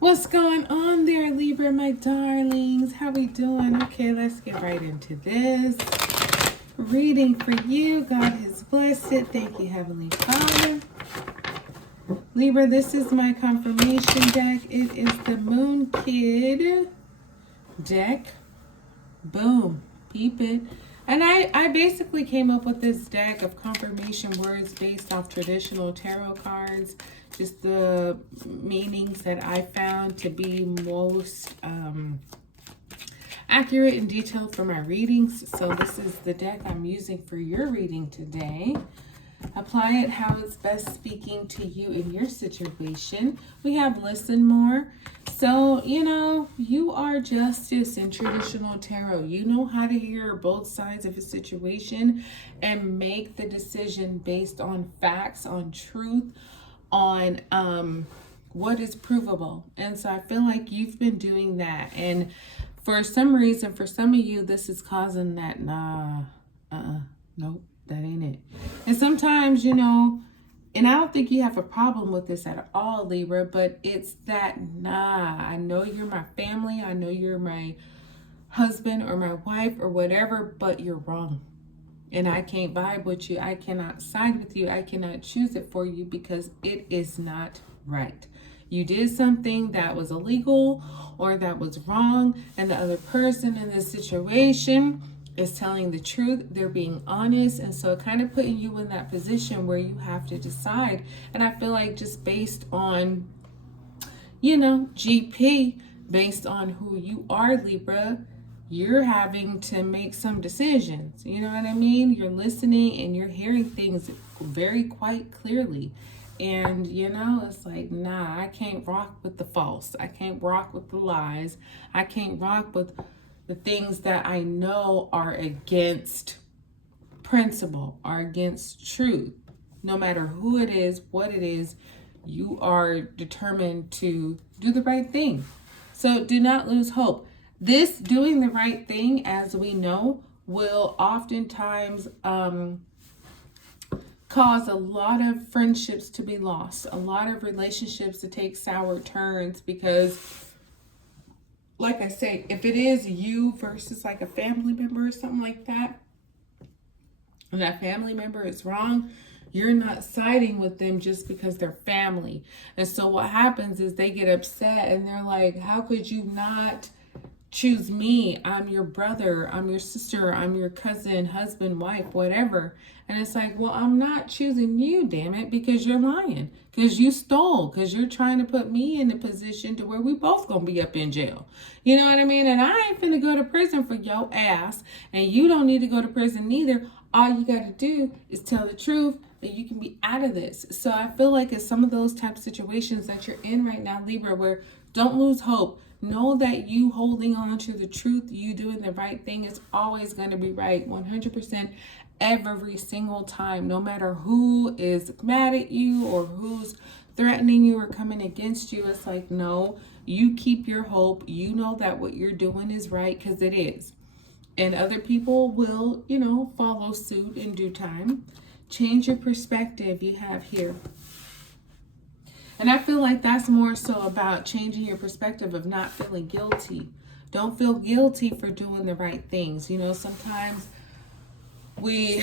What's going on there, Libra, my darlings? How we doing? Okay, let's get right into this. Reading for you. God has blessed it. Thank you, Heavenly Father. Libra, this is my confirmation deck. It is the Moon Kid deck. Boom. Peep it. And I basically came up with this deck of confirmation words based off traditional tarot cards. Just the meanings that I found to be most accurate and detailed for my readings. So this is the deck I'm using for your reading today. Apply it how it's best speaking to you in your situation. We have listen more. So, you are justice in traditional tarot. You know how to hear both sides of a situation and make the decision based on facts, on truth, on what is provable. And so I feel like you've been doing that. And for some reason, for some of you, this is causing that, nope, that ain't it. And sometimes, and I don't think you have a problem with this at all, Libra, but it's that, I know you're my family, I know you're my husband or my wife or whatever, but you're wrong. And I can't vibe with you. I cannot side with you. I cannot choose it for you because it is not right. You did something that was illegal or that was wrong, and the other person in this situation is telling the truth. They're being honest, and so kind of putting you in that position where you have to decide. And I feel like just based on, GP, based on who you are, Libra, you're having to make some decisions. You know what I mean? You're listening and you're hearing things very quite clearly. And, it's like, I can't rock with the false. I can't rock with the lies. I can't rock with the things that I know are against principle, are against truth. No matter who it is, what it is, you are determined to do the right thing. So do not lose hope. This doing the right thing, as we know, will oftentimes cause a lot of friendships to be lost, a lot of relationships to take sour turns because, like I say, if it is you versus like a family member or something like that, and that family member is wrong, you're not siding with them just because they're family. And so what happens is they get upset and they're like, how could you not choose me? I'm your brother, I'm your sister, I'm your cousin, husband, wife, whatever. And it's like, well, I'm not choosing you, damn it, because you're lying, because you stole, because you're trying to put me in a position to where we both gonna be up in jail. You know what I mean? And I ain't finna go to prison for your ass, and you don't need to go to prison neither. All you got to do is tell the truth that you can be out of this. So I feel like it's some of those type of situations that you're in right now, Libra, where don't lose hope. Know that you holding on to the truth, you doing the right thing is always going to be right 100% every single time, no matter who is mad at you or who's threatening you or coming against you. It's like, no, you keep your hope. You know that what you're doing is right because it is. And other people will, follow suit in due time. Change your perspective you have here. And I feel like that's more so about changing your perspective of not feeling guilty. Don't feel guilty for doing the right things. Sometimes we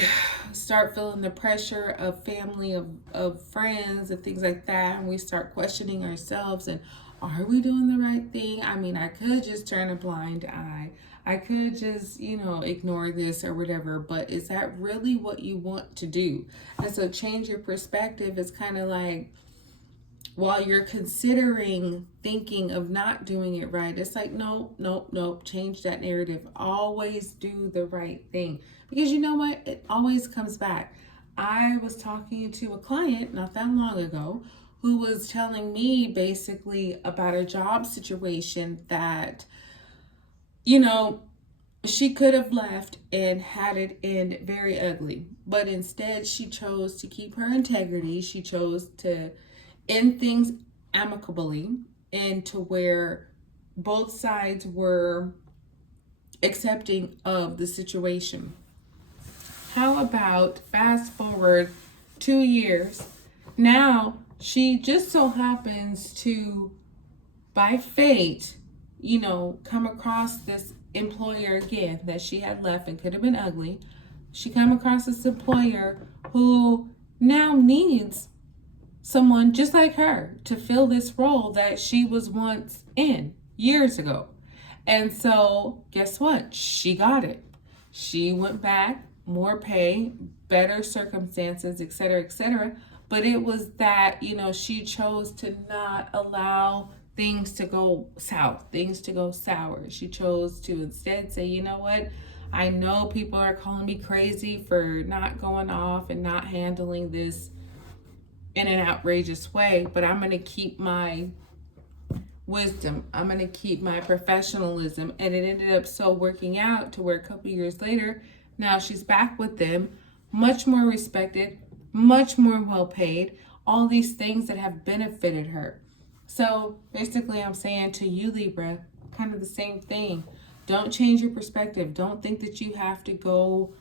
start feeling the pressure of family, of friends and things like that. And we start questioning ourselves and are we doing the right thing? I mean, I could just turn a blind eye. I could just, ignore this or whatever, but is that really what you want to do? And so change your perspective is kind of like, while you're considering thinking of not doing it right, it's like, nope, change that narrative. Always do the right thing. Because you know what? It always comes back. I was talking to a client not that long ago who was telling me basically about a job situation that, she could have left and had it end very ugly. But instead, she chose to keep her integrity. She chose to end things amicably and to where both sides were accepting of the situation. How about fast forward 2 years? Now she just so happens to by fate, come across this employer again that she had left and could have been ugly. She come across this employer who now needs someone just like her to fill this role that she was once in years ago. And so guess what? She got it. She went back, more pay, better circumstances, etc., etc. But it was that, she chose to not allow things to go south, things to go sour. She chose to instead say, you know what? I know people are calling me crazy for not going off and not handling this in an outrageous way, but I'm going to keep my wisdom. I'm going to keep my professionalism. And it ended up so working out to where a couple years later, now she's back with them, much more respected, much more well paid, all these things that have benefited her. So basically I'm saying to you, Libra, kind of the same thing. Don't change your perspective. Don't think that you have to go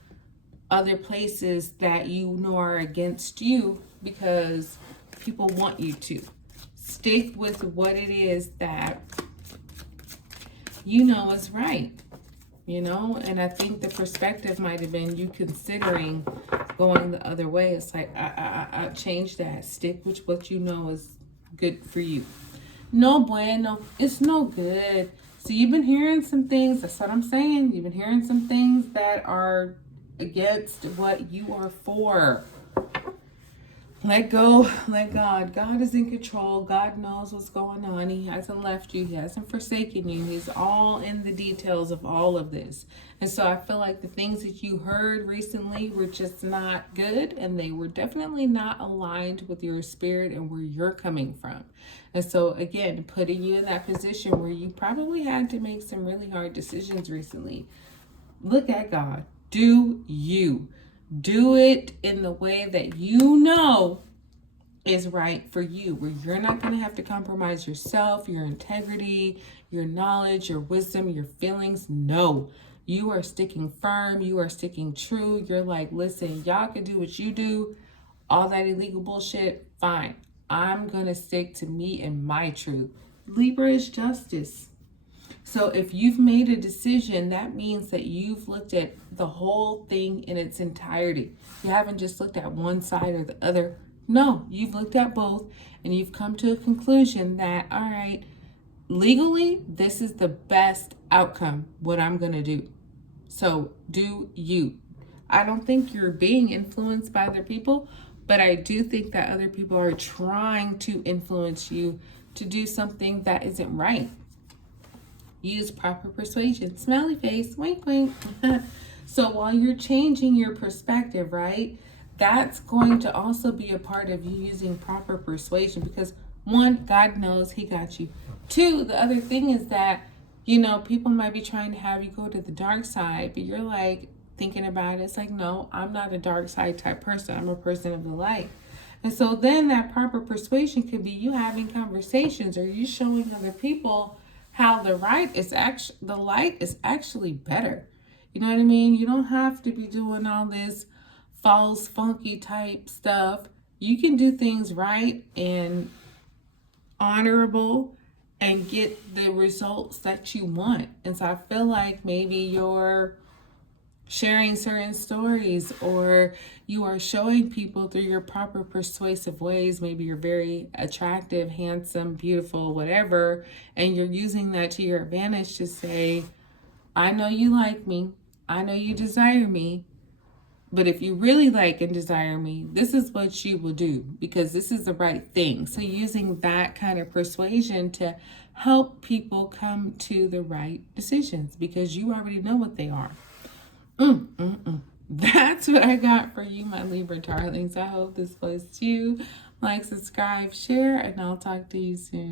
other places that you know are against you because people want you to. Stick with what it is that you know is right, and I think the perspective might have been you considering going the other way. It's like, I change that. Stick with what you know is good for you. No bueno. It's no good. So you've been hearing some things. That's what I'm saying. You've been hearing some things that are against what you are for. Let go, let God. God is in control. God knows what's going on. He hasn't left you. He hasn't forsaken you. He's all in the details of all of this. And so I feel like the things that you heard recently were just not good, and they were definitely not aligned with your spirit and where you're coming from. And so again, putting you in that position where you probably had to make some really hard decisions recently. Look at God. Do you. Do it in the way that you know is right for you, where you're not going to have to compromise yourself, your integrity, your knowledge, your wisdom, your feelings. No, you are sticking firm. You are sticking true. You're like, listen, y'all can do what you do. All that illegal bullshit, fine. I'm going to stick to me and my truth. Libra is justice. So if you've made a decision, that means that you've looked at the whole thing in its entirety. You haven't just looked at one side or the other. No, you've looked at both and you've come to a conclusion that, all right, legally, this is the best outcome, what I'm going to do. So do you. I don't think you're being influenced by other people, but I do think that other people are trying to influence you to do something that isn't right. Use proper persuasion. Smiley face, wink, wink. So while you're changing your perspective, right, that's going to also be a part of you using proper persuasion because one, God knows he got you. Two, the other thing is that, people might be trying to have you go to the dark side, but you're like thinking about it. It's like, no, I'm not a dark side type person. I'm a person of the light. And so then that proper persuasion could be you having conversations or you showing other people how the light is actually better. You know what I mean? You don't have to be doing all this false, funky type stuff. You can do things right and honorable and get the results that you want. And so I feel like maybe you're sharing certain stories or you are showing people through your proper persuasive ways. Maybe you're very attractive, handsome, beautiful, whatever, and you're using that to your advantage to say, I know you like me, I know you desire me, but if you really like and desire me, this is what you will do because this is the right thing. So using that kind of persuasion to help people come to the right decisions because you already know what they are. That's what I got for you, my Libra darlings. I hope this was you. Like, subscribe, share, and I'll talk to you soon.